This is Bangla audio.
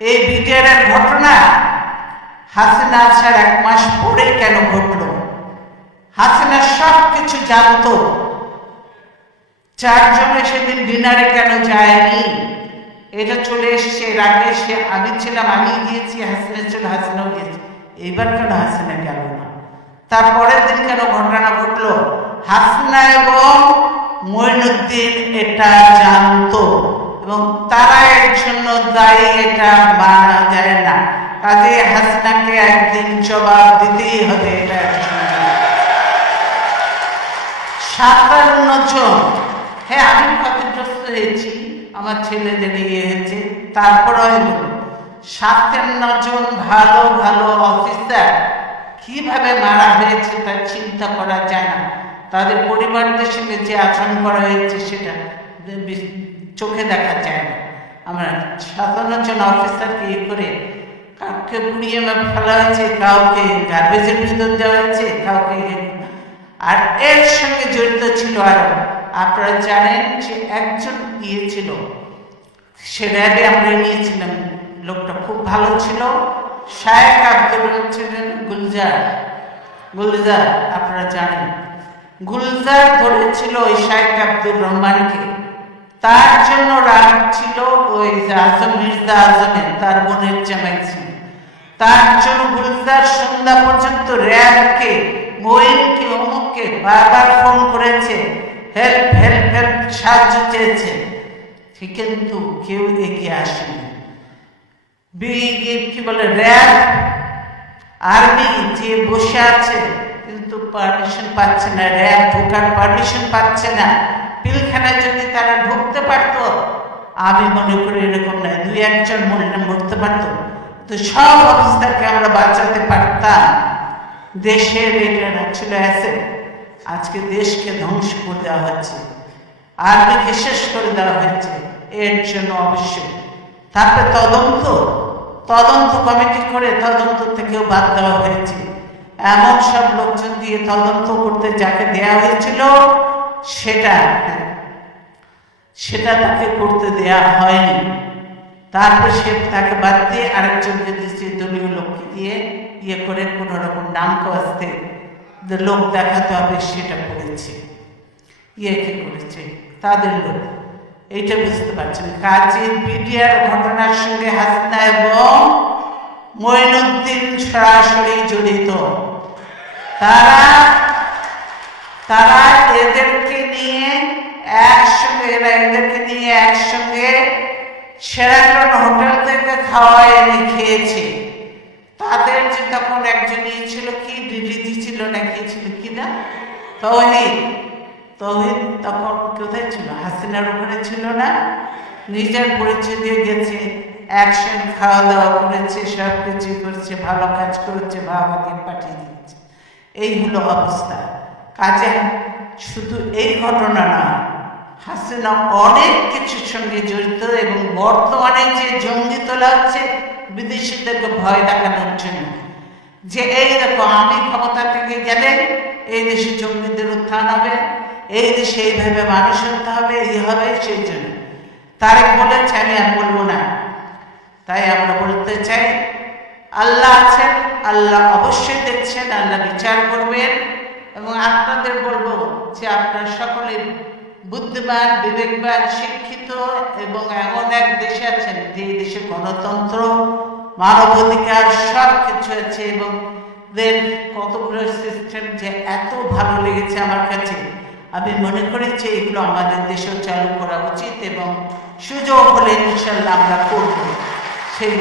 এই বিটিআরের ঘটনা হাসিনা আসার 1 মাস পরে কেন ঘটলো? হাসিনা সব কিছু জানতো। 4 জনে সেদিন ডিনারে কেন যায়নি? এটা চলে এসছে। এর আগে আমি ছিলাম, আমি গিয়েছি, হাসিনা ছিল, হাসিনাও গিয়েছে। এইবার কেন হাসিনা গেল না? তারপরের দিন কেন ঘটনা ঘটলো? হাসিনা এবং মঈনুদ্দিন এটা জানতো এবং তারা এর জন্য দায়ী, এটা মানা যায় না। কাজে হাসিনাকে একদিন জবাব দিতেই হবে। এটা 57 জন, হ্যাঁ আমি ক্ষতিগ্রস্ত হয়েছি, আমার ছেলেদের ইয়ে হয়েছে, তারপরে 57 জন ভালো ভালো অফিসার কিভাবে মারা হয়েছে তা চিন্তা করা যায় না। তাদের পরিবারদের সঙ্গে যে আচরণ করা হয়েছে সেটা চোখে দেখা যায় না। আমরা 57 জন অফিসারকে ইয়ে করে কাউকে পুড়িয়ে ফেলা হয়েছে, কাউকে গার্বেজের ভিতর দেওয়া হয়েছে, কাউকে, আর এর সঙ্গে জড়িত ছিল আরো। আপনারা জানেন যে একজন ছিল, সে র্যাবে আমরা নিয়েছিলাম, লোকটা খুব ভালো ছিল, শায়েখ আব্দুল ছিলেন গুলজার, আপনারা জানেন। গুলজার ধরেছিল ওই শায়েখ আব্দুর রহমানকে, তার জন্য রাগ ছিল ওই মির্জা আজমের, তার বোনের জামাই ছিল। তার জন্য গুলজার সন্ধ্যা পর্যন্ত র্যাবকে, মঈনকে, অমুককে বারবার ফোন করেছে, হেল্প হেল্প হেল্প, সাহায্য চেয়েছে, কিন্তু কেউ এগিয়ে আসেনি। কি বলে র্যাব, আর্মি যে বসে আছে কিন্তু পারমিশন পাচ্ছে না, র্যাব ঢোকার পারমিশন পাচ্ছে না। পিলখানায় যদি তারা ঢুকতে পারত, আমি মনে করি এরকম নয়, 2-1 জন মরতে পারত, তো সব অবস্থাকে আমরা বাঁচাতে পারতাম। দেশের এটা ছিল অ্যাসেট, আজকে দেশকে ধ্বংস করে দেওয়া হচ্ছে, আর্মিকে শেষ করে দেওয়া হয়েছে। এর জন্য অবশ্যই তারপরে তদন্ত কমিটি করে তদন্ত থেকেও বাদ দেওয়া হয়েছে। এমন সব লোকজন দিয়ে তদন্ত করতে যাকে দেওয়া হয়েছিল সেটা তাকে করতে দেয়া হয়নি। তারপর সে তাকে বাদ দিয়ে আরেকজনকে দিচ্ছে, দলীয় লোককে দিয়ে ইয়ে করে কোন রকম নাম কাস্তে লোক দেখাতে হবে, সেটা করেছে। কে করেছে? তাদের লোক। এইটা বুঝতে পারছেন। কাজে বিটিআর ঘটনার সঙ্গে হাসিনা এবং মঈনুদ্দিন সরাসরি জড়িত। তারা এদেরকে নিয়ে একসঙ্গে সেরাটন হোটেল থেকে খাওয়া এনে খেয়েছে। তাদের যে তখন একজন ছিল, কি ডিডি ছিল না কি ছিল কিনা, তৌহিদ তখন কোথায় ছিল? হাসিনার ওখানে ছিল না, নিজের পরিচয় দিয়ে গেছে, একসঙ্গে খাওয়া দাওয়া করেছে, সব কিছু করেছে, ভালো কাজ করেছে, বাবাকে পাঠিয়ে দিয়েছে। এই হলো অবস্থা। কাজে শুধু এই ঘটনা না, হাসিনা অনেক কিছুর সঙ্গে জড়িত এবং বর্তমানে যে জঙ্গি তোলা হচ্ছে বিদেশিদেরকে ভয় দেখানোর জন্য, যে এই দেখো আমি ক্ষমতা থেকে গেলে এই দেশে জঙ্গিদের উত্থান হবে, এই দেশে এইভাবে মানুষ হতে হবে, এই হবে, সেই জন্য তারেক বলেছে, আমি আর বলবো না। তাই আমরা বলতে চাই, আল্লাহ আছেন, আল্লাহ অবশ্যই দেখছেন, আল্লাহ বিচার করবেন। এবং আপনাদের বলবো যে আপনারা সকলে বুদ্ধিমান, বিবেকবান, শিক্ষিত এবং এমন এক দেশে আছেন যে দেশে গণতন্ত্র, মানবাধিকার সব কিছু আছে এবং কতগুলো সিস্টেম যে এত ভালো লেগেছে আমার কাছে। আমি মনে করেছি এগুলো আমাদের দেশেও চালু করা উচিত এবং সুযোগ হলে ইনশাল্লাহ আমরা করবো। সেই